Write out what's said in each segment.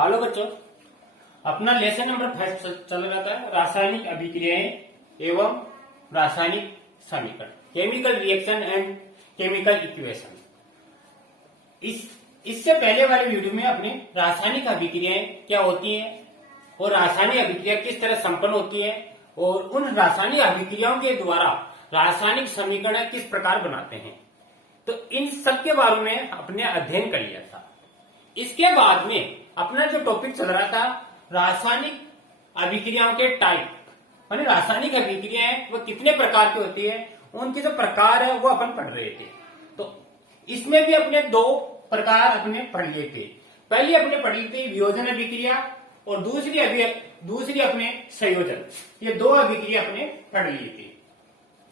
Hello बच्चों, अपना lesson number 5 चल रहा था रासायनिक अभिक्रियाएं एवं रासायनिक समीकरण, chemical reaction and chemical equation. इससे पहले वाले वीडियो में अपने रासायनिक अभिक्रियाएं क्या होती हैं और रासायनिक अभिक्रिया किस तरह संपन्न होती है और उन रासायनिक अभिक्रियाओं के द्वारा रासायनिक समीकरण किस प्रकार बनाते हैं, तो इन सब के बारे में अपने अध्ययन कर लिया था। इसके बाद में अपना जो टॉपिक चल रहा था रासायनिक अभिक्रियाओं के टाइप, माने रासायनिक अभिक्रियाएं वो कितने प्रकार की होती है, उनके जो प्रकार है वो अपन पढ़ रहे थे। तो इसमें भी अपने दो प्रकार अपने पढ़ लिए थे। पहली अपने पढ़ ली थी वियोजन अभिक्रिया और दूसरी अपने संयोजन। ये दो अभिक्रिया अपने पढ़ ली थी,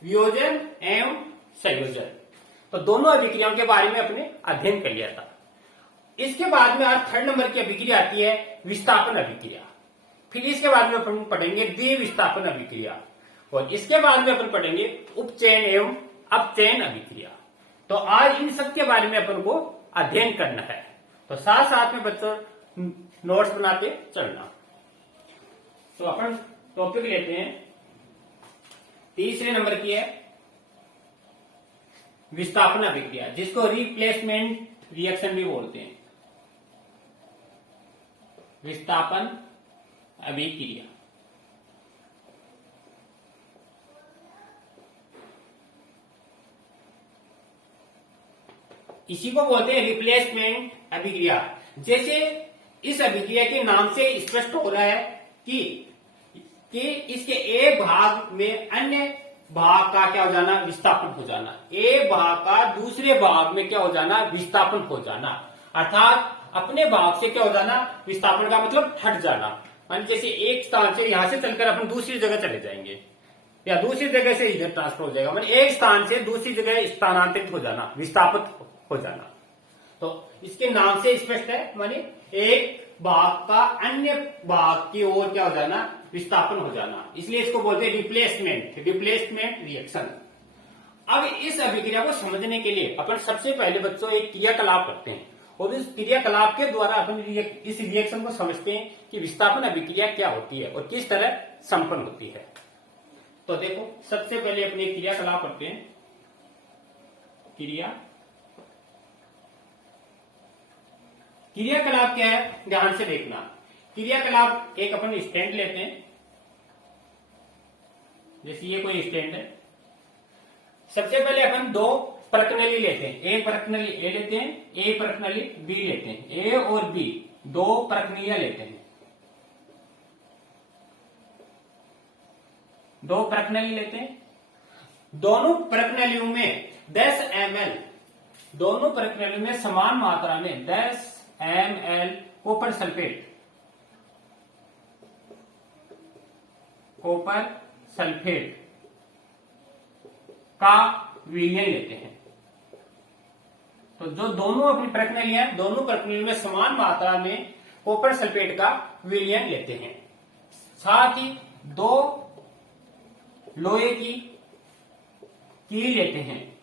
वियोजन एवं संयोजन। तो दोनों अभिक्रियाओं के बारे में अपने अध्ययन कर लिया था। इसके बाद में आज 3rd नंबर की अभिक्रिया आती है विस्थापन अभिक्रिया। फिर इसके बाद में अपन पढ़ेंगे द्विविस्थापन अभिक्रिया और इसके बाद में अपन पढ़ेंगे उपचयन एवं अपचयन अभिक्रिया। तो आज इन सब के बारे में अपन को अध्ययन करना है। तो साथ साथ में बच्चों नोट्स बनाते चलना। तो अपन टॉपिक लेते हैं, तीसरे नंबर की है विस्थापन अभिक्रिया, जिसको रिप्लेसमेंट रिएक्शन भी बोलते हैं। विस्थापन अभिक्रिया इसी को बोलते हैं रिप्लेसमेंट अभिक्रिया। जैसे इस अभिक्रिया के नाम से स्पष्ट हो रहा है कि इसके एक भाग में अन्य भाग का क्या हो जाना, विस्थापन हो जाना। एक भाग का दूसरे भाग में क्या हो जाना, विस्थापन हो जाना। अर्थात अपने भाग से क्या हो जाना, विस्थापन का मतलब हट जाना। मान जैसे एक स्थान से यहां से चलकर अपन दूसरी जगह चले जाएंगे या दूसरी जगह से इधर ट्रांसफर हो जाएगा, मतलब एक स्थान से दूसरी जगह स्थानांतरित हो जाना, विस्थापित हो जाना। तो इसके नाम से स्पष्ट है, माने एक भाग का अन्य भाग की ओर क्या हो जाना, विस्थापन हो जाना। इसलिए इसको बोलते हैं रिप्लेसमेंट रिएक्शन। अब इस अभिक्रिया को समझने के लिए अपन सबसे पहले बच्चों एक क्रियाकलाप करते हैं और इस क्रियाकलाप के द्वारा अपन इस रिएक्शन को समझते हैं कि विस्थापन अभिक्रिया क्या होती है और किस तरह संपन्न होती है। तो देखो, सबसे पहले अपने क्रियाकलाप करते हैं। क्रियाकलाप क्या है, ध्यान से देखना। क्रियाकलाप एक अपन स्टैंड लेते हैं, जैसे ये कोई स्टैंड है। सबसे पहले अपन दो प्रकनली लेते हैं, एक प्रकनली ए लेते हैं, एक प्रकनली बी लेते हैं। ए और बी दो प्रकनलियां लेते हैं, दो प्रकनली लेते हैं। दोनों प्रकनलियों में 10 ml, दोनों प्रकनलियों में समान मात्रा में 10 ml कॉपर सल्फेट का विलयन लेते हैं। तो जो दोनों अपनी प्रकनलियां, दोनों प्रकनलियों में समान मात्रा में कॉपर सल्फेट का विलयन लेते हैं। साथ ही दो लोहे की कील लेते हैं।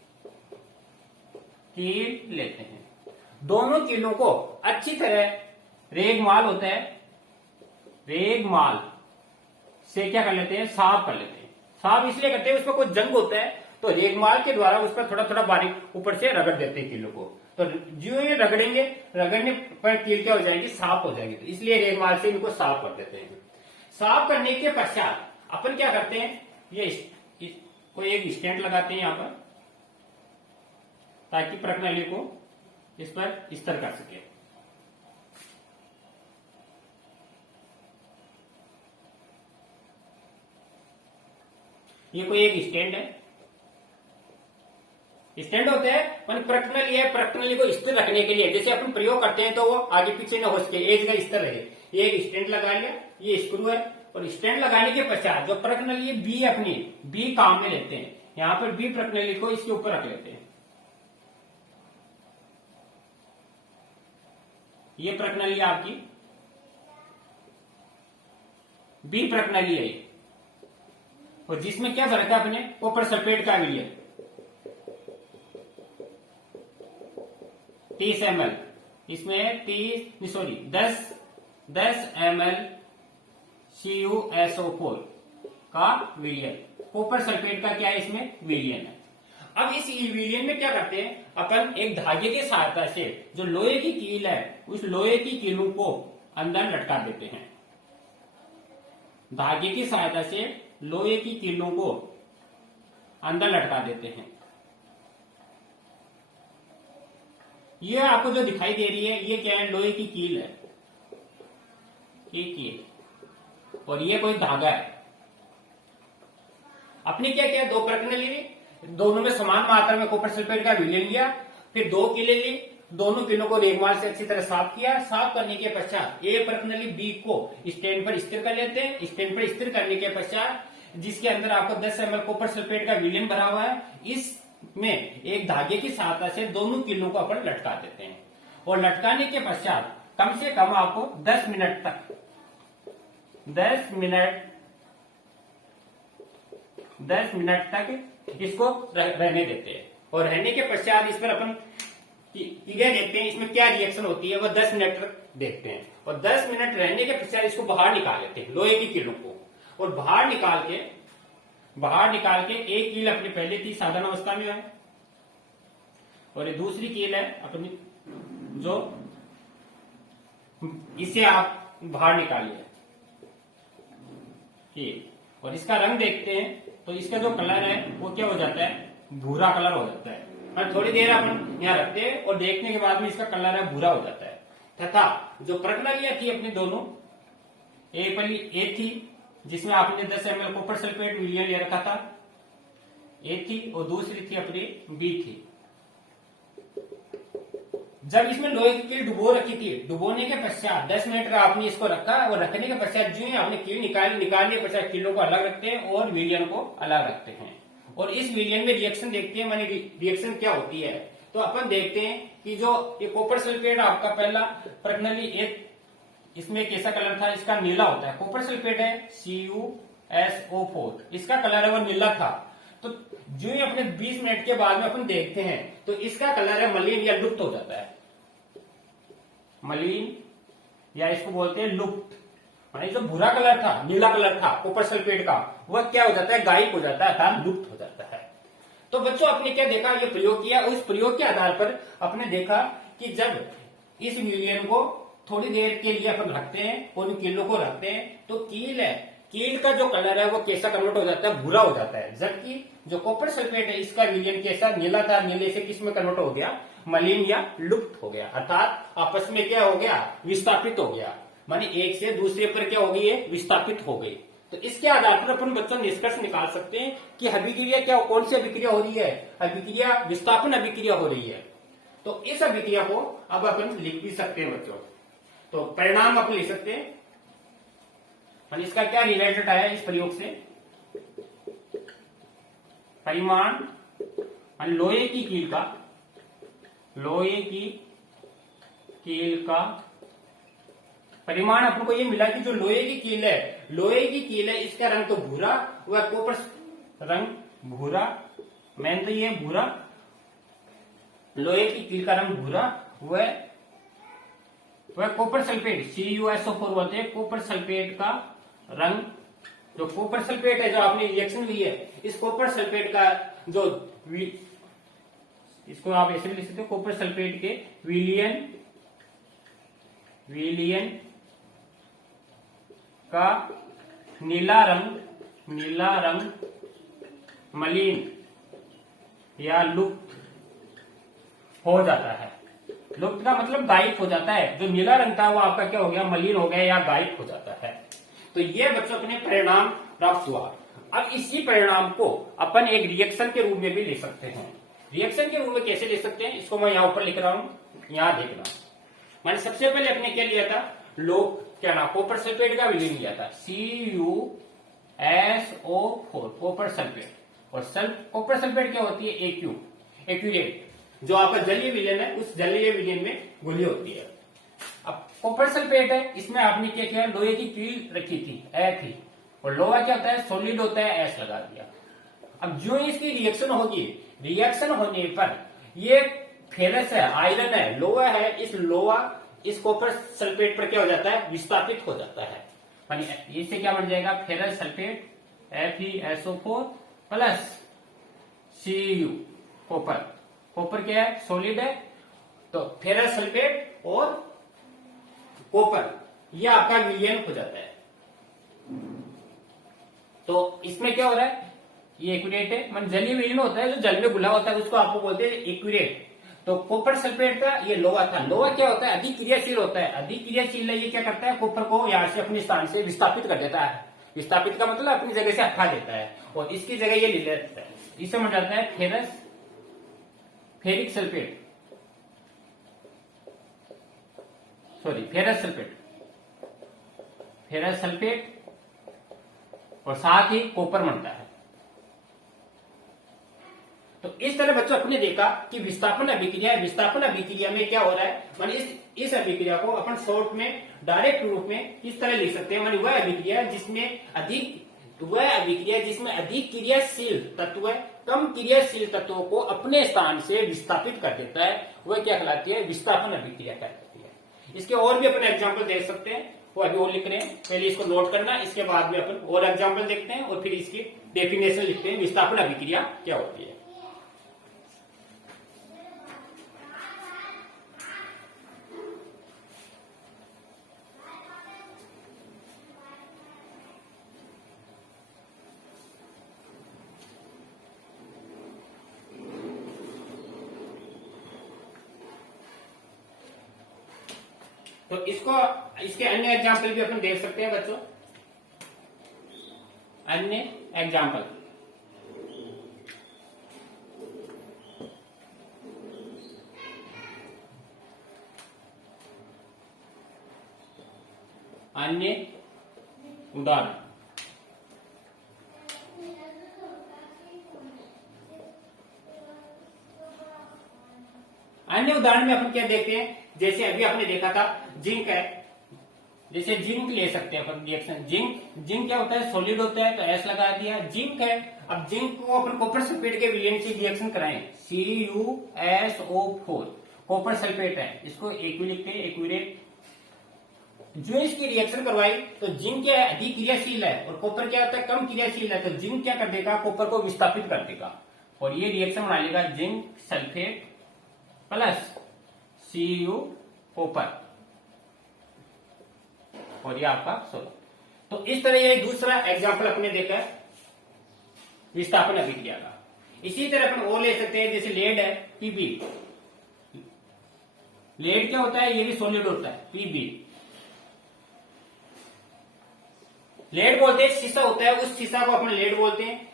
दोनों कीलों को अच्छी तरह रेगमाल होता है, रेगमाल से क्या कर लेते हैं, साफ कर लेते हैं। साफ इसलिए करते हैं, उसमें कोई जंग होता है तो रेगमाल के द्वारा उस पर थोड़ा थोड़ा बारीक ऊपर से रगड़ देते हैं कीलों को। तो जो ये रगड़ने पर कील क्या हो जाएगी, साफ हो जाएगी। तो इसलिए रेगमाल से इनको साफ कर देते हैं। साफ करने के पश्चात अपन क्या करते हैं, ये कोई एक स्टैंड लगाते हैं यहां पर, ताकि प्रकनली को इस पर स्तर कर सके। ये कोई एक स्टैंड है, स्टैंड होता है मान प्रकनली है, प्रकनली को स्थिर रखने के लिए जैसे अपन प्रयोग करते हैं तो वो आगे पीछे न हो सके, एक जगह स्थिर रहे। ये एक स्टैंड लगा लिया, ये स्क्रू है। और स्टैंड लगाने के पश्चात जो प्रकनली बी अपनी बी काम में लेते हैं, यहां पर बी प्रकनली को इसके ऊपर रख लेते हैं। ये प्रकनली आपकी बी प्रकनली है और जिसमें क्या भरा था अपने कॉपर सल्फेट का विलयन 30 ml, इसमें 10 10 ml CuSO4 का विलयन। कॉपर सल्फेट का क्या है, इसमें विलयन है। अब इस विलयन में क्या करते हैं, अपन एक धागे की सहायता से जो लोहे की कील है, उस लोहे की कीलों को अंदर लटका देते हैं। धागे की सहायता से लोहे की कीलों को अंदर लटका देते हैं। ये आपको जो दिखाई दे रही है, ये क्या है, लोहे की कील है, ये कील, और ये कोई धागा है। अपने क्या किया, दो प्रकरण लिए, दोनों में समान मात्रा में कॉपर सल्फेट का विलयन लिया, फिर दो कीले ली, दोनों कीलों को रेगमाल से अच्छी तरह साफ किया। साफ करने के पश्चात ए प्रकरण बी को स्टैंड पर स्थिर कर लेते हैं। स्टैंड पर स्थिर करने के पश्चात जिसके अंदर आपको 10 ml कॉपर सल्फेट का विलयन भरा हुआ है, इसमें एक धागे की सहायता से दोनों कीलों को अपन लटका देते हैं। और लटकाने के पश्चात कम से कम आपको 10 मिनट तक 10 मिनट तक इसको रहने देते हैं। और रहने के पश्चात इस पर अपन क्रिया देखते हैं, इसमें क्या रिएक्शन होती है, वह 10 मिनट तक देखते हैं। और 10 मिनट रहने के पश्चात इसको बाहर निकाल लेते हैं, लोहे की कीलों को। और बाहर निकाल के एक कील अपनी पहले थी साधारण अवस्था में है, और ये दूसरी कील है अपनी, जो इसे आप बाहर निकालिए। और इसका रंग देखते हैं तो इसका जो कलर है वो क्या हो जाता है, भूरा कलर हो जाता है। और थोड़ी देर अपन यहाँ रखते हैं और देखने के बाद में इसका कलर है भूरा हो जाता है। तथा जो प्रणालियां थी अपनी दोनों, ए थी जिसमें आपने 10 ml कॉपर सल्फेट विलयन ले रखा था, ए थी, और दूसरी थी अपनी बी थी। जब इसमें लोहे की कील डुबो रखी थी, डुबोने के पश्चात 10 मिनट का आपने इसको रखा, और रखने के पश्चात जो ही आपने कील निकालने के पश्चात कीलों को अलग रखते हैं और विलयन को अलग रखते हैं। और इस विलयन में रिएक्शन देखते हैं, माने रिएक्शन क्या होती है। तो अपन देखते हैं कि जो ये कॉपर सल्फेट आपका पहला प्रणाली एक, इसमें कैसा कलर था, इसका नीला होता है। कॉपर सल्फेट है CuSO4, इसका कलर है वो नीला था। तो जो ही अपने 20 मिनट के बाद में अपन देखते हैं तो इसका कलर है मलिन या लुप्त हो जाता है। मलिन या इसको बोलते हैं लुप्त, माने जो भूरा कलर था, नीला कलर था कॉपर सल्फेट का, वह क्या हो जाता है, गायब हो जाता है अर्थात लुप्त हो जाता है। तो बच्चों आपने क्या देखा, ये प्रयोग किया। उस प्रयोग के आधार पर आपने देखा कि जब इस विलयन को थोड़ी देर के लिए अपन रखते हैं और उन कीलों को रखते हैं, तो कील का जो कलर है वो कैसा कन्वर्ट हो जाता है, भूरा हो जाता है। जबकि जो कॉपर सल्फेट है इसका विलयन कैसा, नीला था, नीले से किस में कन्वर्ट हो गया, मलिन या लुप्त हो गया, अर्थात आपस में क्या हो गया, विस्थापित हो गया। माने एक से दूसरे पर क्या हो गई है, विस्थापित हो गई। तो इसके आधार पर अपन बच्चों निष्कर्ष निकाल सकते हैं कि अभिक्रिया क्या, कौन सी अभिक्रिया हो रही है, अभिक्रिया विस्थापन अभिक्रिया हो रही है। तो इस अभिक्रिया को अब अपन लिख भी सकते हैं बच्चों। तो परिणाम अपन लिख सकते हैं, इसका क्या रिलेटेड आया इस प्रयोग से, परिमाण लोहे की कील का परिमाण अपन को ये मिला कि जो लोहे की कील है इसका रंग तो भूरा, वह कॉपर रंग भूरा, मैन तो ये भूरा, लोहे की कील का रंग भूरा, वह कॉपर सल्फेट CuSO4 बोलते हैं, कॉपर सल्फेट का रंग, जो कॉपर सल्फेट है जो आपने रिएक्शन हुई है, इस कॉपर सल्फेट का जो इसको आप ऐसे भी लिख सकते हो, कॉपर सल्फेट के विलयन का नीला रंग मलिन या लुप्त हो जाता है। लुप्त का मतलब गायब हो जाता है, जो नीला रंग था वो आपका क्या हो गया, मलिन हो गया या गायब हो जाता है। तो ये बच्चों अपने परिणाम प्राप्त हुआ। अब इसी परिणाम को अपन एक रिएक्शन के रूप में भी ले सकते हैं। रिएक्शन के रूप में कैसे ले सकते हैं, इसको मैं यहाँ ऊपर लिख रहा हूं, यहां देखना। मैंने सबसे पहले अपने क्या लिया था, क्या नाम, कॉपर सल्फेट का विलयन लिया था, CuSO4 कॉपर सल्फेट। और कॉपर सल्फेट क्या होती है, एक्यूरेट, जो आपका जलीय विलयन है, उस जलीय विलयन में घुली होती है। अब कॉपर सल्फेट है, इसमें आपने क्या किया, लोहे की कील रखी थी, ए थी, और लोहा क्या होता है, सॉलिड होता है, एस लगा दिया। अब जो इसकी रिएक्शन होगी, रिएक्शन होने पर ये फेरस है, आयरन है, लोहा है, इस लोहा इस कॉपर सल्फेट पर क्या हो जाता है, विस्थापित हो जाता है। इससे क्या बन जाएगा, ferrous sulphate FeSO4 plus Cu copper. Copper क्या है, सॉलिड है, तो फेरस सल्फेट और कॉपर यह आपका विलयन हो जाता है। तो इसमें क्या हो रहा है, ये एक्यूरेट है, मतलब जलीय विलयन होता है जो जल में घुला होता है उसको आपको बोलते हैं एक्यूरेट। तो कॉपर सल्फेट का ये लोहा था। लोहा क्या होता है, अधिक क्रियाशील होता है। अधिक क्रियाशील है, ये क्या करता है, कॉपर को यहां से अपने स्थान से विस्थापित कर देता है। विस्थापित का मतलब अपनी जगह से हटा देता है और इसकी जगह ये ले लेता है। इसे बन जाता है ferric sulphate, sorry ferrous sulphate, ferrous sulphate और साथ ही कॉपर बनता है। तो इस तरह बच्चों अपने देखा कि विस्थापन अभिक्रिया है। विस्थापन अभिक्रिया में क्या हो रहा है, मान इस अभिक्रिया को अपन शॉर्ट में डायरेक्ट रूप में इस तरह लिख सकते हैं, मान वह अभिक्रिया जिसमें अधिक क्रियाशील तत्व कम क्रियाशील तत्वों को अपने स्थान से विस्थापित कर देता है, वह क्या कहलाती है, विस्थापन अभिक्रिया कहलाती है। इसके और भी अपन एग्जाम्पल देख सकते हैं, वो अभी और लिख रहे हैं, पहले इसको नोट करना, इसके बाद में अपन और एग्जाम्पल देखते हैं और फिर इसकी डेफिनेशन लिखते हैं, विस्थापन अभिक्रिया क्या होती है। तो इसके अन्य एग्जाम्पल भी अपन देख सकते हैं बच्चों, अन्य एग्जाम्पल। अन्य उदाहरण, अन्य उदाहरण में अपन क्या देखते हैं, जैसे अभी आपने देखा था जिंक है, जैसे जिंक ले सकते हैं अपन रिएक्शन। जिंक क्या होता है, सॉलिड होता है, तो एस लगा दिया, जिंक है। अब जिंक को अपन कॉपर सल्फेट के विलयन की रिएक्शन कराएं, CuSO4 कॉपर सल्फेट है, इसको एक्यू लिखते हैं, एक्यूरेट। जो इसकी रिएक्शन करवाई तो जिंक क्या है, अधिक क्रियाशील है और कॉपर क्या होता है, कम क्रियाशील है, तो जिंक क्या कर देगा, कॉपर को विस्थापित कर देगा और ये रिएक्शन बना लेगा zinc sulphate plus Cu copper और ये आपका सोलर। तो इस तरह ये दूसरा एग्जाम्पल अपने देखा है विस्थापन अभिक्रिया का। इसी तरह अपन और ले सकते हैं, जैसे लेड है, Pb। लेड क्या होता है, ये भी सॉलिड होता है, Pb। लेड बोलते हैं शीशा होता है, उस शीशा को अपन लेड बोलते हैं।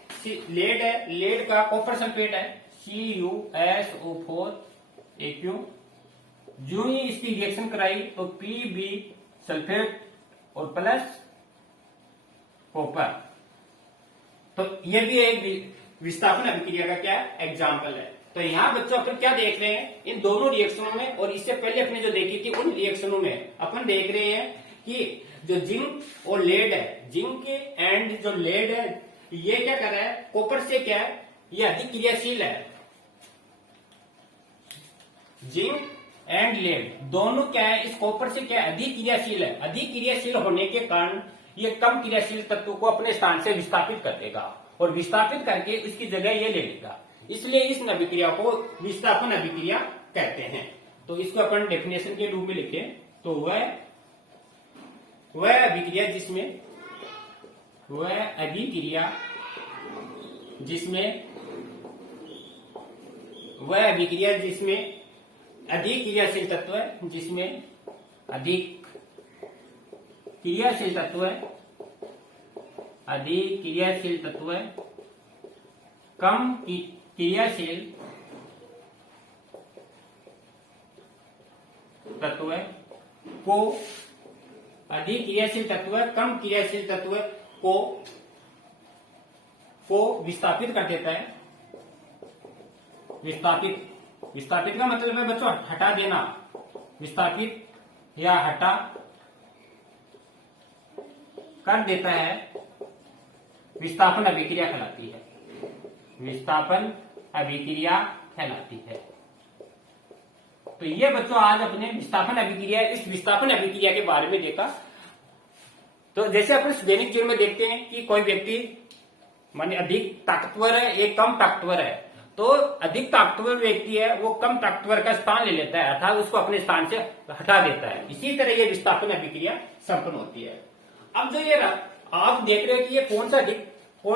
लेड है, लेड का कॉपर सल्फेट है, CuSO4 AQ। जो ही इसकी रिएक्शन कराई तो Pb सल्फेट और प्लस कॉपर। तो ये भी एक विस्थापन अभिक्रिया का क्या एग्जाम्पल है। तो यहाँ बच्चों अपन क्या देख रहे हैं, इन दोनों रिएक्शनों में और इससे पहले अपने जो देखी थी उन रिएक्शनों में अपन देख रहे हैं कि जो जिंक और लेड है, जिंक एंड जो लेड है, ये क्या कर रहा है, कॉपर से क्या है, ये अधिक क्रियाशील है। जिंक एंड लेड दोनों क्या है, इस कॉपर से क्या अधिक क्रियाशील है। अधिक क्रियाशील होने के कारण ये कम क्रियाशील तत्व को अपने स्थान से विस्थापित कर देगा और विस्थापित करके उसकी जगह ये ले लेगा, इसलिए इस अभिक्रिया को विस्थापन अभिक्रिया कहते हैं। तो इसको अपन डेफिनेशन के रूप में लिखें तो वह अभिक्रिया जिसमें अधिक क्रियाशील तत्व है, जिसमें अधिक क्रियाशील तत्व है, अधिक क्रियाशील तत्व है, कम क्रियाशील तत्व को, अधिक क्रियाशील तत्व कम क्रियाशील तत्व को विस्थापित कर देता है। विस्थापित का मतलब है बच्चों हटा देना, विस्थापित या हटा कर देता है, विस्थापन अभिक्रिया कहलाती है, विस्थापन अभिक्रिया कहलाती है। तो ये बच्चों आज अपने विस्थापन अभिक्रिया, इस विस्थापन अभिक्रिया के बारे में देखा। तो जैसे अपन दैनिक जीवन में देखते हैं कि कोई व्यक्ति माने अधिक ताकतवर है, एक कम ताकतवर है, तो अधिक ताकतवर व्यक्ति है वो कम ताकतवर का स्थान ले लेता है, अर्थात उसको अपने स्थान से हटा देता है। इसी तरह ये विस्थापन अभिक्रिया संपन्न होती है। अब जो ये आप देख रहे हो कि ये कौन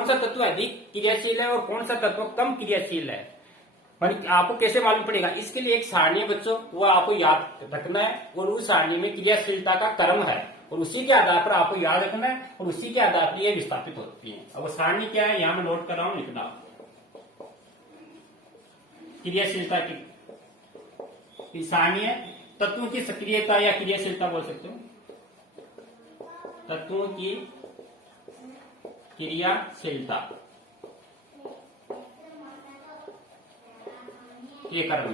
सा तत्व अधिक क्रियाशील है और कौन सा तत्व कम क्रियाशील है, मानी आपको कैसे मालूम पड़ेगा? इसके लिए एक सारणी है बच्चों, वो आपको याद रखना है, और उस सारणी में क्रियाशीलता का क्रम है, और उसी के आधार पर आपको याद रखना है, और उसी के आधार पर ये विस्थापित होती है। अब वो सारणी क्या है, यहां मैं नोट कर रहा हूं, लिखना क्रियाशीलता की सारणी है। तत्वों की सक्रियता या क्रियाशीलता बोल सकते हो, तत्वों की क्रियाशीलता ये क्रम,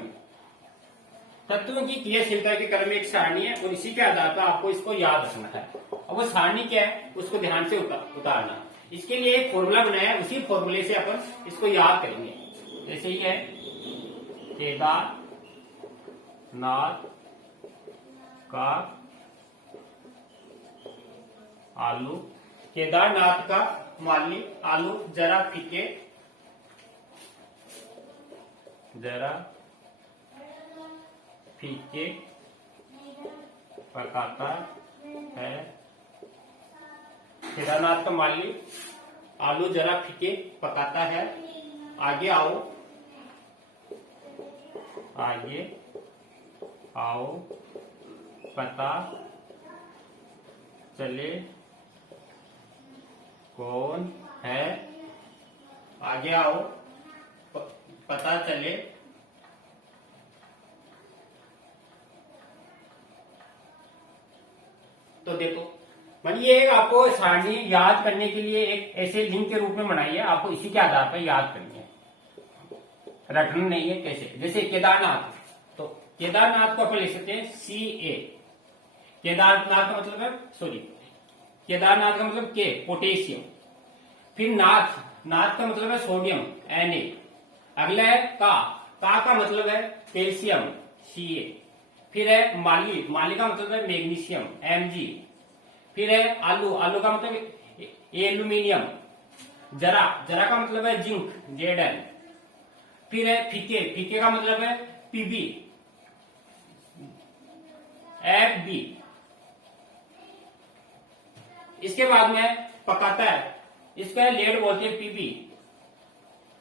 तत्वों की क्रियाशीलता के क्रम में एक सारणी है, और इसी के आधार पर आपको इसको याद रखना है। अब वो सारणी क्या है उसको ध्यान से उतारना। इसके लिए एक फॉर्मूला बनाया है, उसी फॉर्मूले से अपन इसको याद करेंगे। जैसे ही है केदारनाथ का आलू, केदारनाथ का माली आलू जरा फीके पकाता है। केदारनाथ का माली आलू जरा फीके पकाता है। आगे आओ पता चले कौन है। आगे आओ पता चले तो देखो मानिए ये आपको सारणी याद करने के लिए एक ऐसे लिंक के रूप में बनाई है, आपको इसी के आधार पर याद करनी है, रटना नहीं है। कैसे? जैसे केदारनाथ, तो केदारनाथ को अपन लिख सकते हैं CA। केदारनाथ का मतलब है केदारनाथ का मतलब के पोटेशियम, फिर नाथ का मतलब है सोडियम Na, अगला है का मतलब है कैल्शियम Ca, फिर है माली का मतलब है मैग्नीशियम Mg, फिर है आलू का मतलब एल्यूमिनियम, जरा का मतलब है जिंक Zn, फिर है फीके का मतलब है Pb Fb, इसके बाद में पकाता है, इसका लेड बोलते हैं Pb,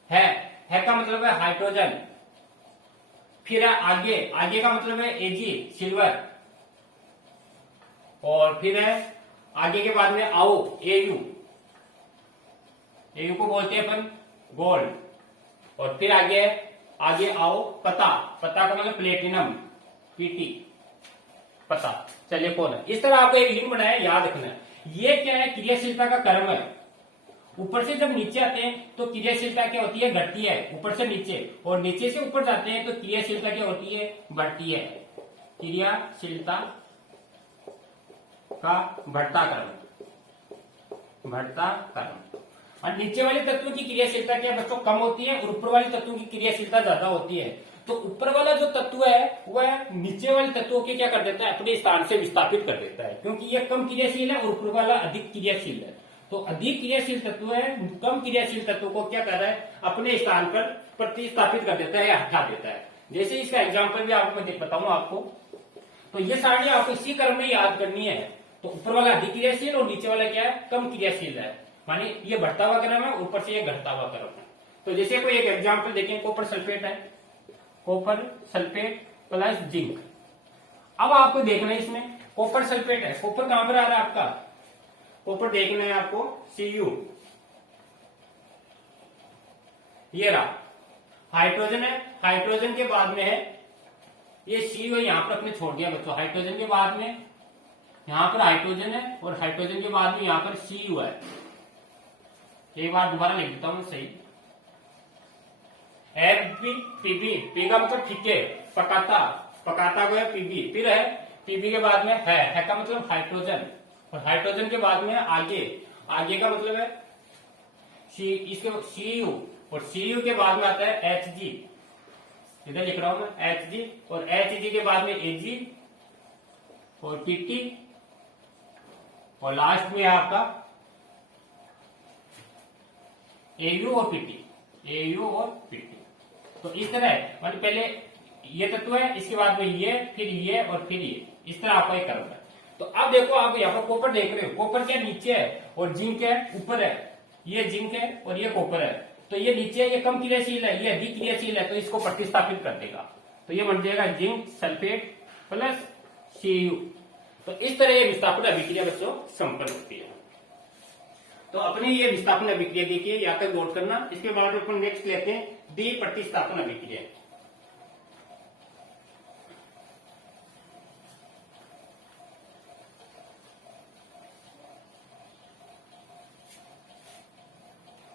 है का मतलब है हाइड्रोजन, फिर है आगे का मतलब है Ag सिल्वर, और फिर है आगे के बाद में आओ Au को बोलते हैं अपन गोल्ड, और फिर आगे आओ पता का मतलब प्लेटिनम Pt पता चलिए कौन है। इस तरह आपको एक लिंक बनाया, याद रखना है। ये क्या है? क्रियाशीलता का क्रम है। ऊपर से जब नीचे आते हैं तो क्रियाशीलता क्या होती है? घटती है, ऊपर से नीचे, और नीचे से ऊपर जाते हैं तो क्रियाशीलता क्या होती है? बढ़ती है। क्रियाशीलता का बढ़ता क्रम, और नीचे वाले तत्वों की क्रियाशीलता क्या बच्चों? कम होती है, और ऊपर वाले तत्वों की क्रियाशीलता ज्यादा होती है। तो ऊपर वाला जो तत्व है वह नीचे वाले तत्वों के क्या कर देता है? अपने स्थान से विस्थापित कर देता है, क्योंकि यह कम क्रियाशील है और ऊपर वाला अधिक क्रियाशील है। तो अधिक क्रियाशील तत्व है कम क्रियाशील तत्व को क्या कर रहा है? अपने स्थान पर प्रतिस्थापित कर देता है या हटा देता है। जैसे इसका एग्जाम्पल भी आपको मैं बताऊंगा आपको। तो ये सारणी आपको इसी क्रम में याद करनी है। तो ऊपर वाला अधिक क्रियाशील और नीचे वाला क्या है? कम क्रियाशील है। माने ये बढ़ता हुआ क्रम है, ऊपर से ये घटता हुआ क्रम है। तो जैसे कोई एक एग्जाम्पल देखें, कॉपर सल्फेट है, कॉपर सल्फेट प्लस जिंक। अब आपको देखना है इसमें कॉपर सल्फेट है, कॉपर कहां पर आ रहा है आपका? कॉपर देखना है आपको Cu, ये रहा। हाइड्रोजन है, हाइड्रोजन के बाद में है ये Cu है, यहां पर अपने छोड़ दिया बच्चों। हाइड्रोजन के बाद में यहां पर हाइड्रोजन है, और हाइड्रोजन के बाद में यहां पर Cu है। एक बार दोबारा लिख देता हूं सही। Pb का मतलब फीके, पकाता को है Pb, फिर है Pb के बाद में है का मतलब हाइड्रोजन, और हाइड्रोजन के बाद में आगे का मतलब है इसके Cu, और Cu के बाद में आता है Hg, इधर लिख रहा हूं मैं Hg, और Hg के बाद में Ag और Pt, और लास्ट में आपका Au और Pt, Au और Pt। तो इस तरह है, मतलब पहले ये तत्व है, इसके बाद में ये, फिर ये और फिर ये, इस तरह आपका एक कर्व है। तो अब देखो, आप यहाँ पर कॉपर देख रहे हो, कॉपर क्या नीचे है और जिंक है ऊपर है, ये जिंक है और ये कॉपर है। तो ये नीचे ये कम क्रियाशील है, ये अधिक क्रियाशील है, तो इसको प्रतिस्थापित कर देगा, तो ये बन जाएगा जिंक सल्फेट प्लस Cu। तो इस तरह ये विस्थापन अभिक्रिया बच्चों संपन्न होती है। तो अपने ये विस्थापन अभिक्रिया देखिए, यहाँ तक नोट करना। इसके बाद अपन नेक्स्ट लेते हैं द्वि प्रतिस्थापन अभिक्रिया।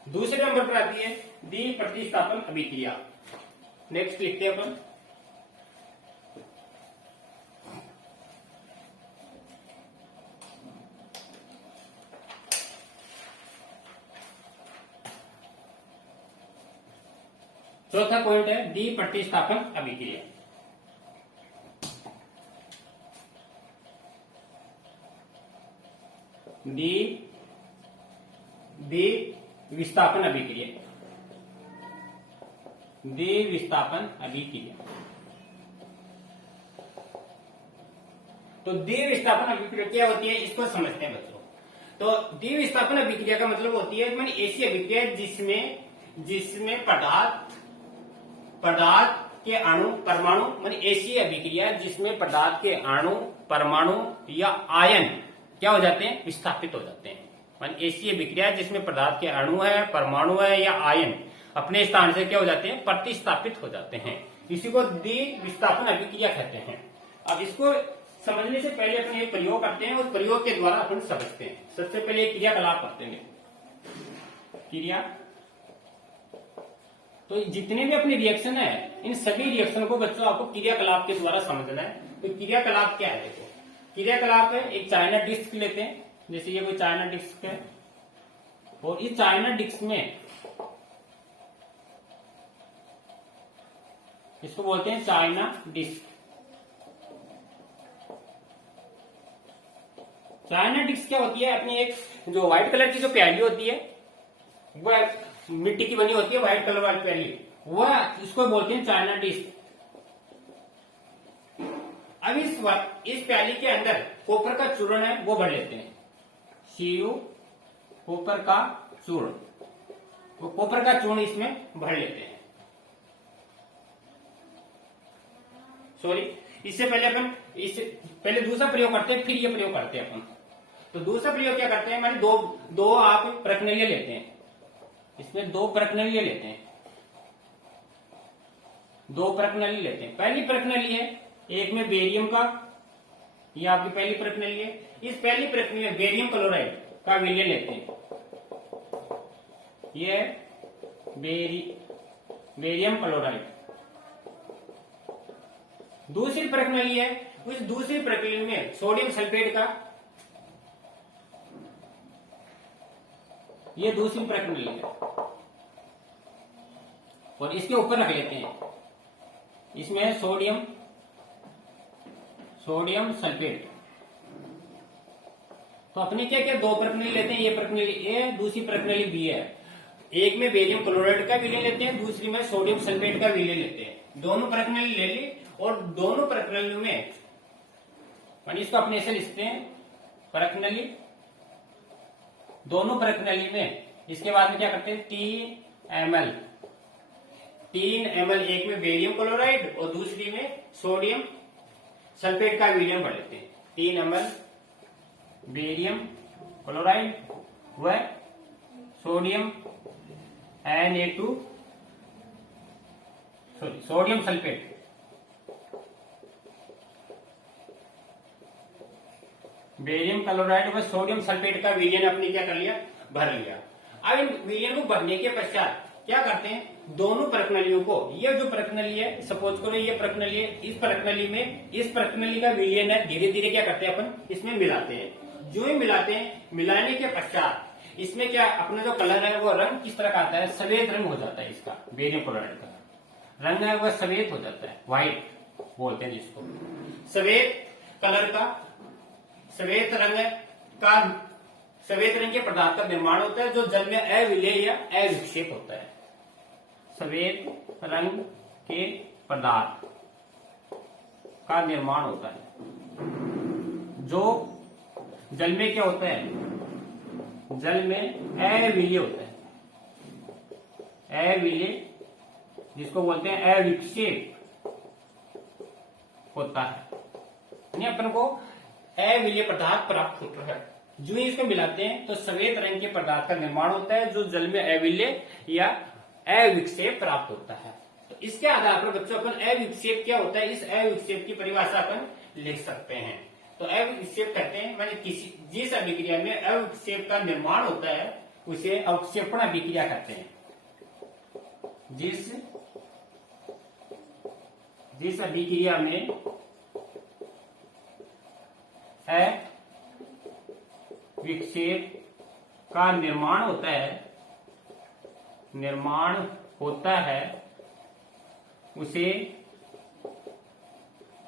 दूसरे नंबर पर आती है द्वि प्रतिस्थापन अभिक्रिया। नेक्स्ट लिखते हैं अपन चौथा पॉइंट है द्वि प्रतिस्थापन अभिक्रिया। द्वि विस्थापन अभिक्रिया, द्वि विस्थापन अभिक्रिया। तो द्वि विस्थापन अभिक्रिया क्या होती है, इसको समझते हैं बच्चों। तो द्वि विस्थापन अभिक्रिया का मतलब होती है मानी ऐसी अभिक्रिया जिसमें पदार्थ के अणु परमाणु, मानी ऐसी अभिक्रिया जिसमें पदार्थ के अणु परमाणु या आयन क्या हो जाते हैं, विस्थापित हो जाते हैं। मानी ऐसी अभिक्रिया जिसमें पदार्थ के अणु है, परमाणु है या आयन अपने स्थान से क्या हो जाते हैं, प्रतिस्थापित हो जाते हैं। इसी को द्वि विस्थापन अभिक्रिया कहते हैं। अब इसको समझने से पहले अपन एक प्रयोग करते हैं, उस प्रयोग के द्वारा अपन समझते हैं। सबसे पहले एक क्रियाकलाप करते हैं, क्रिया। तो जितने भी अपने रिएक्शन है, इन सभी रिएक्शन को बच्चों आपको क्रियाकलाप के द्वारा समझना है। तो क्रियाकलाप क्या है, देखो क्रियाकलाप है, एक चाइना डिस्क लेते हैं, जैसे ये कोई चाइना डिस्क है, और इस चाइना डिस्क में इसको बोलते हैं चाइना डिस्क। चाइना डिस्क क्या होती है, अपनी एक जो व्हाइट कलर की जो प्याली होती है, वह मिट्टी की बनी होती है, व्हाइट कलर वाली प्याली, वह इसको बोलते हैं चाइना डिस्क। अब इस प्याली के अंदर कॉपर का चूर्ण है, वो भर लेते हैं, Cu कॉपर का चूर्ण, वो कॉपर का चूर्ण इसमें भर लेते हैं। सॉरी, इससे पहले अपन पहले दूसरा प्रयोग करते हैं, फिर ये प्रयोग करते हैं अपन। तो दूसरा प्रयोग क्या करते हैं, माने दो आप प्रकनलियां लेते हैं, इसमें दो प्रकनलियां लेते हैं, दो प्रकनली लेते हैं। पहली प्रकनली है, एक में बेरियम का, ये आपकी पहली प्रकनली है। इस पहली प्रकनली में बेरियम क्लोराइड का विलयन लेते हैं, ये बेरियम क्लोराइड। दूसरी प्रकनली है, उस दूसरी प्रकनली में सोडियम सल्फेट का, ये दूसरी प्रकनली है, और इसके ऊपर रख लेते हैं, इसमें सोडियम सल्फेट। तो अपने क्या क्या दो प्रकनली लेते हैं, ये प्रकनली ए, दूसरी प्रकनली बी है। एक में बेरियम क्लोराइड का विलयन लेते हैं, दूसरी में सोडियम सल्फेट का विलयन लेते हैं। दोनों प्रकनली ले ली, और दोनों प्रकनलियों में इसको अपने से लिखते हैं प्रकनली, दोनों प्रकनली में। इसके बाद में क्या करते हैं, 3 ml, एक में बेरियम क्लोराइड और दूसरी में सोडियम सल्फेट का विलयन भर लेते हैं। 3 ml बेरियम क्लोराइड व sodium Na2 sodium sulphate, barium chloride व सोडियम सल्फेट का विलयन अपने क्या कर लिया, भर लिया। अब इन विलयन को भरने के पश्चात क्या करते हैं, दोनों प्रकनलियों को, ये जो प्रकनली है, सपोज करो ये प्रकनली है, इस प्रकनली में इस प्रकनली का विलयन है, धीरे धीरे क्या करते हैं अपन, इसमें मिलाते हैं। जो ही मिलाते हैं, मिलाने के पश्चात इसमें क्या अपना जो कलर है, वो रंग किस तरह का आता है, सफेद रंग हो जाता है इसका, बेरियम क्लोराइड का। रंग है वह सफेद हो जाता है, व्हाइट बोलते हैं जिसको। सफेद कलर का, सफेद रंग का, सफेद रंग के पदार्थ का निर्माण होता है जो जल में अविलेय या अविक्षेप होता है। सफेद रंग के पदार्थ का निर्माण होता है जो जल में क्या होता है, जल में अविलेय होता है, अविलेय जिसको बोलते हैं अविक्षेप होता है, यानी अपन को अविलेय पदार्थ प्राप्त होता है। जो ही इसको मिलाते हैं तो सफेद रंग के पदार्थ का निर्माण होता है जो जल में अविलेय या अविक्षेप प्राप्त होता है। तो इसके आधार पर बच्चों अपन अविक्षेप क्या होता है, इस अविक्षेप की परिभाषा अपन लिख सकते हैं। तो अविक्षेप कहते हैं माने किसी जिस अभिक्रिया में अविक्षेप का निर्माण होता है उसे अवक्षेपण अभिक्रिया कहते हैं। जिस अभिक्रिया में अविक्षेप का निर्माण होता है उसे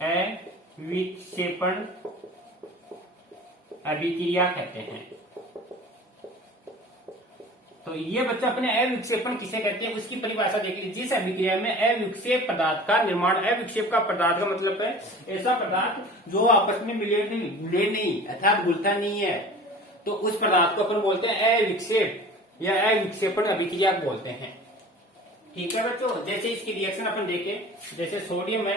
अविक्षेपण अभिक्रिया कहते हैं। तो ये बच्चा अपने अविक्षेपण किसे कहते हैं उसकी परिभाषा देख लीजिए। जिस अभिक्रिया में अविक्षेप पदार्थ का निर्माण, अविक्षेप का पदार्थ का मतलब है ऐसा पदार्थ जो आपस में मिले नहीं अर्थात घुलता नहीं है, तो उस पदार्थ को अपन बोलते हैं अविक्षेप या अविक्षेपण अभिक्रिया बोलते हैं। ठीक है बच्चों, जैसे इसकी रिएक्शन अपन देखें, जैसे सोडियम है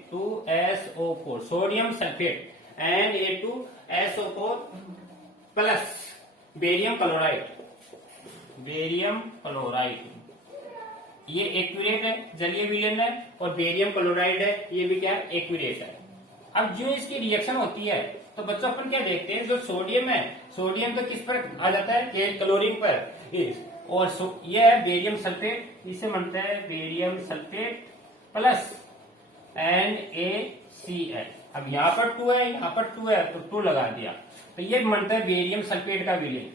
Na2SO4, sodium sulphate Na2SO4 plus barium chloride, ये एक्यूरेट है, जलीय विलयन है, और बेरियम क्लोराइड है, ये भी क्या है, एक्यूरेट है। अब जो इसकी रिएक्शन होती है तो बच्चों अपन क्या देखते हैं, जो सोडियम है, सोडियम तो किस पर आ जाता है, क्लोरीन पर, और ये है बेरियम सल्फेट, इसे बनता है बेरियम सल्फेट प्लस NaCl। अब यहाँ पर 2 है, यहाँ पर 2 है, तो 2 लगा दिया, तो ये बनता है बेरियम सल्फेट का विलयन,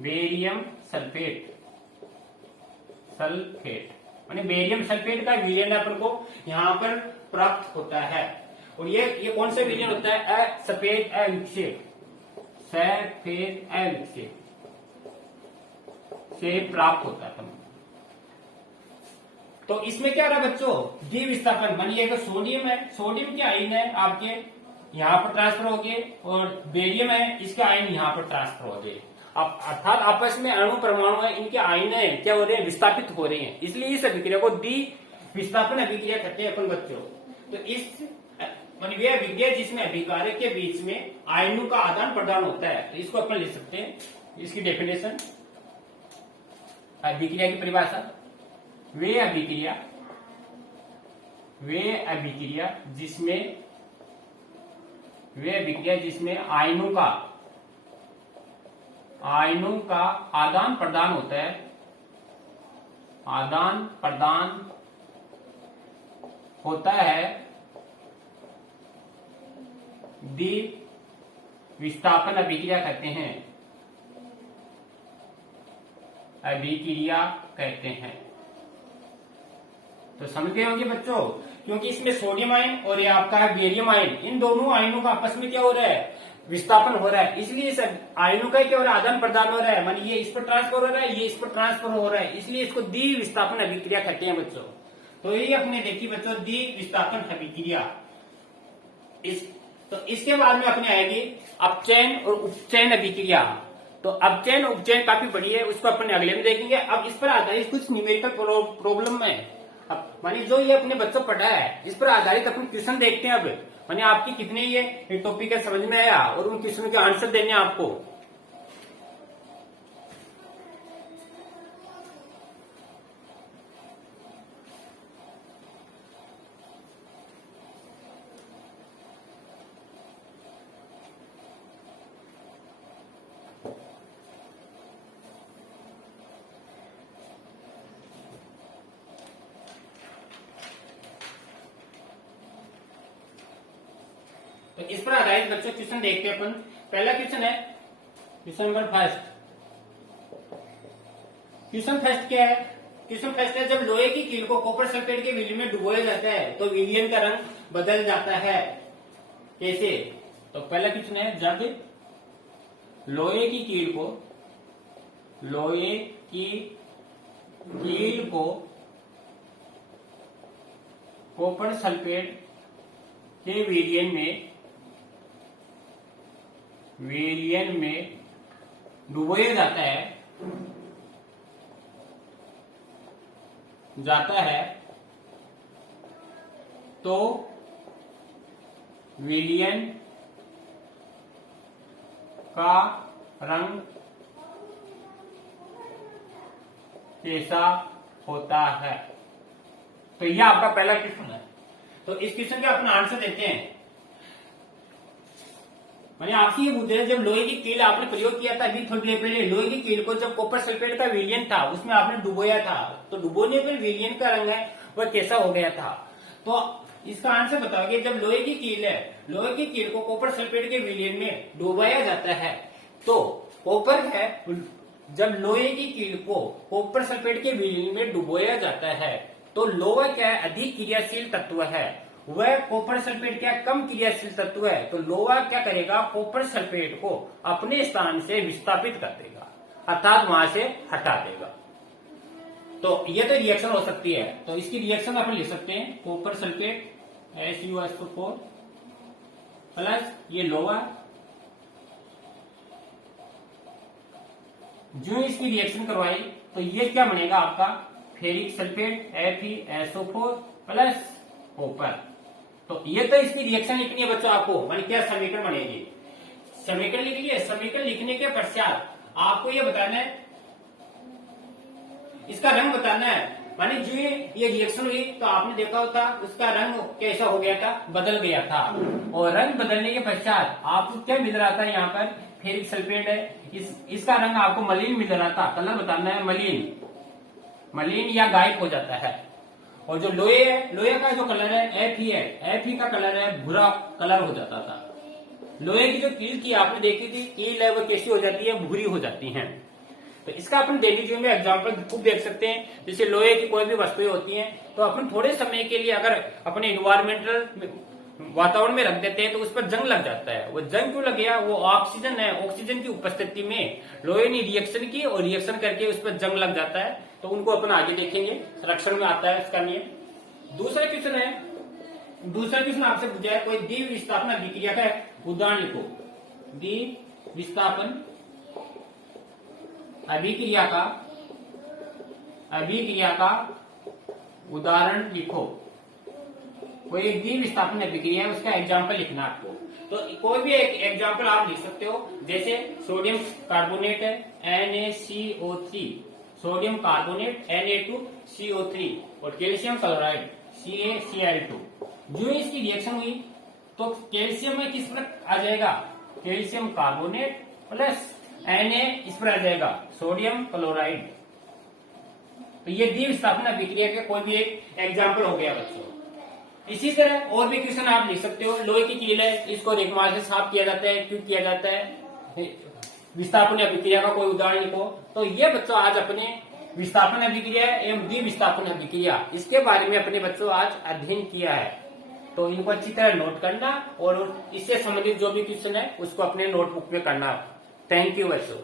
बेरियम सल्फेट माने बेरियम सल्फेट का विलयन अपन को यहाँ पर प्राप्त होता है। और ये कौन सा विलयन होता है, सफेद अविक्षेप से प्राप्त होता है। तो इसमें क्या रहा बच्चों, द्विविस्थापन, मानिए कि सोडियम है, सोडियम के आयन है आपके यहाँ पर ट्रांसफर हो गए, और बेरियम है, इसका आयन यहाँ पर ट्रांसफर हो गए। अब अर्थात आपस में अणु परमाणु है, इनके आयन है क्या हो रहे हैं, विस्थापित हो रहे हैं, इसलिए इस अभिक्रिया को द्विविस्थापन अभिक्रिया कहते हैं अपन बच्चों। तो इस वे अभिक्रिया जिसमें अभिकारक के बीच में आयनों का आदान प्रदान होता है, तो इसको अपन लिख सकते हैं, इसकी डेफिनेशन, अभिक्रिया की परिभाषा, वे अभिक्रिया जिसमें आयनों का आदान प्रदान होता है, द्विविस्थापन अभिक्रिया कहते हैं। तो समझ गए होंगे बच्चों, क्योंकि इसमें सोडियम आयन और ये आपका बेरियम आयन, इन दोनों आयनों का आपस में क्या हो रहा है, विस्थापन हो रहा है, इसलिए इस आयनों का क्या हो रहा है, आदान प्रदान हो रहा है, मानी ये इस पर ट्रांसफर हो रहा है, ये इस पर ट्रांसफर हो रहा है, इसलिए इसको द्विविस्थापन अभिक्रिया कहते हैं बच्चों। तो ये अपने देखिए बच्चों द्विविस्थापन अभिक्रिया। तो इसके बाद में अपने आएगी अपचयन और उपचयन अभिक्रिया। तो अपचयन उपचयन काफी बड़ी है, उसको अपन अगले में देखेंगे। अब इस पर आधारित कुछ न्यूमेरिकल प्रॉब्लम है, अब मानी जो ये अपने बच्चों पढ़ा है इस पर आधारित अपन क्वेश्चन देखते हैं। अब मानी आपकी कितने ये टॉपिक है समझ में आया, और उन क्वेश्चन के आंसर देने आपको। तो इस पर आधारित बच्चों क्वेश्चन देखते हैं अपन। पहला क्वेश्चन है question number first. Question first क्या है क्वेश्चन फर्स्ट है, जब लोहे की कील को कॉपर सल्फेट के विलयन में डुबोया जाता है तो विलयन का रंग बदल जाता है, कैसे? तो पहला क्वेश्चन है, जब लोहे की कील को कॉपर सल्फेट के विलयन में डुबोया जाता है तो विलयन का रंग कैसा होता है? तो यह आपका पहला क्वेश्चन है। तो इस क्वेश्चन का अपना आंसर देते हैं। मैंने आपसे ये पूछा है, जब लोहे की कील आपने प्रयोग किया था अभी थोड़ी देर पहले, लोहे की कील को जब कॉपर सल्फेट का विलयन था उसमें आपने डुबोया था, तो डुबोने पर विलयन का रंग है वह कैसा हो गया था? तो इसका आंसर बताओगे, जब लोहे की कील है, लोहे की कील को कॉपर सल्फेट के विलयन में डुबाया जाता है तो कॉपर है, जब लोहे की कील को कॉपर सल्फेट के विलयन में डुबोया जाता है तो लोहा क्या है, अधिक क्रियाशील तत्व है, वह कॉपर सल्फेट क्या कम क्रियाशील तत्व है। तो लोहा क्या करेगा, कॉपर सल्फेट को अपने स्थान से विस्थापित कर देगा, अर्थात वहां से हटा देगा। तो ये तो रिएक्शन हो सकती है। तो इसकी रिएक्शन अपन लिख सकते हैं, कॉपर सल्फेट SuSO4 प्लस ये लोहा, जो इसकी रिएक्शन करवाई तो ये क्या बनेगा आपका, ferric sulphate FeSO4 plus copper. तो ये तो इसकी रिएक्शन लिखनी है बच्चों आपको, मानी क्या समीकरण बनेगी, समीकरण लिख लिए। समीकरण लिखने के पश्चात आपको ये बताना है, इसका रंग बताना है। मानी जो ये रिएक्शन हुई तो आपने देखा होता उसका रंग कैसा हो गया था, बदल गया था। और रंग बदलने के पश्चात आपको क्या मिल रहा था, यहाँ पर फेरिक सल्फेट है, इसका रंग आपको मलिन मिल रहा था, कलर बताना है मलिन या गायब हो जाता है। और जो लोहे है, लोहे का जो कलर है Fe का कलर है भूरा कलर हो जाता था। लोहे की जो कील की आपने देखी थी, कील है वो कैसी हो जाती है, भूरी हो जाती है। तो इसका अपन डेली जीवन में एग्जाम्पल खूब देख सकते हैं। जैसे लोहे की कोई भी वस्तुएं होती हैं तो अपन थोड़े समय के लिए अगर अपने इन्वायरमेंटल वातावरण में रख देते हैं तो उस पर जंग लग जाता है। वो जंग क्यों लग गया, वो ऑक्सीजन है, ऑक्सीजन की उपस्थिति में लोहे ने रिएक्शन की और रिएक्शन करके उस पर जंग लग जाता है। तो उनको अपन आगे देखेंगे, संरक्षण में आता है इसका नियम। दूसरा क्वेश्चन आपसे पूछा है, कोई द्विविस्थापन अभिक्रिया का उदाहरण लिखो। द्विविस्थापन अभिक्रिया का उदाहरण लिखो। कोई एक द्विविस्थापन अभिक्रिया है, उसका एग्जाम्पल लिखना आपको। तो कोई भी एक एग्जाम्पल आप लिख सकते हो, जैसे सोडियम कार्बोनेट है NaCO3, सोडियम कार्बोनेट Na2CO3 और कैल्शियम क्लोराइड CaCl2। जो इसकी रिएक्शन हुई तो कैल्शियम में किस पर आ जाएगा, कैल्शियम कार्बोनेट प्लस Na इस पर आ जाएगा सोडियम क्लोराइड। तो ये द्विविस्थापन अभिक्रिया के कोई भी एक एग्जाम्पल हो गया बच्चों। इसी तरह और भी क्वेश्चन आप लिख सकते हो। लोहे की कील है, इसको रेगमाल से साफ किया जाता है, क्यों किया जाता है, विस्थापन अभिक्रिया का कोई उदाहरण लिखो। तो ये बच्चों आज अपने विस्थापन अभिक्रिया एवं द्विविस्थापन अभिक्रिया, इसके बारे में अपने बच्चों आज अध्ययन किया है। तो इनको अच्छी तरह नोट करना और इससे संबंधित जो भी क्वेश्चन है उसको अपने नोटबुक में करना। थैंक यू बच्चों।